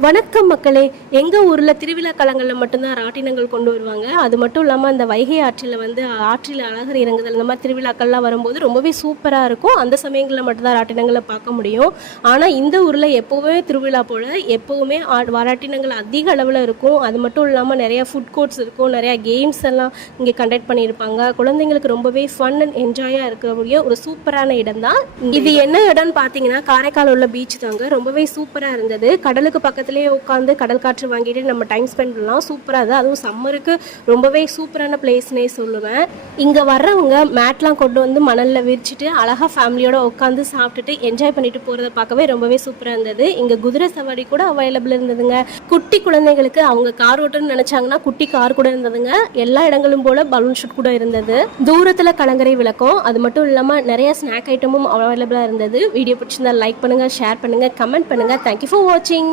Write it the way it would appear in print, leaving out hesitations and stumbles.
வணக்கம் மக்களே. எங்கள் ஊரில் திருவிழா காலங்களில் மட்டும்தான் ராட்டினங்கள் கொண்டு வருவாங்க. அது மட்டும் இல்லாமல் அந்த வைகை ஆற்றில் ஆற்றில் அழகர் இறங்குதல் இந்த மாதிரி திருவிழாக்கள்லாம் வரும்போது ரொம்பவே சூப்பராக இருக்கும். அந்த சமயங்களில் மட்டும்தான் ராட்டினங்களை பார்க்க முடியும். ஆனால் இந்த ஊரில் எப்போவுமே திருவிழா போல் எப்போவுமே ராட்டினங்கள் அதிக அளவில் இருக்கும். அது மட்டும் இல்லாமல் நிறையா ஃபுட் கோர்ட்ஸ் இருக்கும், நிறையா கேம்ஸ் எல்லாம் இங்கே கண்டக்ட் பண்ணியிருப்பாங்க. குழந்தைங்களுக்கு ரொம்பவே ஃபன் அண்ட் என்ஜாயாக இருக்கக்கூடிய ஒரு சூப்பரான இடம் தான் இது. என்ன இடம்னு பார்த்தீங்கன்னா காரைக்கால் உள்ள பீச் தாங்க. ரொம்பவே சூப்பராக இருந்தது. கடலுக்கு பக்கத்துலேயே உட்காந்து கடல் காற்று வாங்கிட்டு நம்ம டைம் ஸ்பெண்ட் பண்ணலாம். சூப்பராக இருக்குது. அதுவும் சம்மருக்கு ரொம்பவே சூப்பரான பிளேஸ்னே சொல்லுவேன். இங்கே வர்றவங்க மேட்லாம் கொண்டு வந்து மணலில் விரிச்சிட்டு அழகாக ஃபேமிலியோட உட்காந்து சாப்பிட்டுட்டு என்ஜாய் பண்ணிட்டு போகிறத பார்க்கவே ரொம்பவே சூப்பராக இருந்தது. இங்கே குதிரை சவாரி கூட அவைலபிள் இருந்ததுங்க. குட்டி குழந்தைங்களுக்கு அவங்க கார் ஓட்டணும்னு நினச்சாங்கன்னா குட்டி கார் கூட இருந்ததுங்க. எல்லா இடங்களும் போல் பலூன் ஷூட் கூட இருந்தது. தூரத்தில் கலங்கரை விளக்கம், அது மட்டும் இல்லாமல் நிறைய ஸ்நாக் ஐட்டமும் அவைலபிளாக இருந்தது. வீடியோ பிடிச்சிருந்தா லைக் பண்ணுங்கள், ஷேர் பண்ணுங்கள், கமெண்ட் பண்ணுங்கள். தேங்க்யூ ஃபார் வாட்சிங்.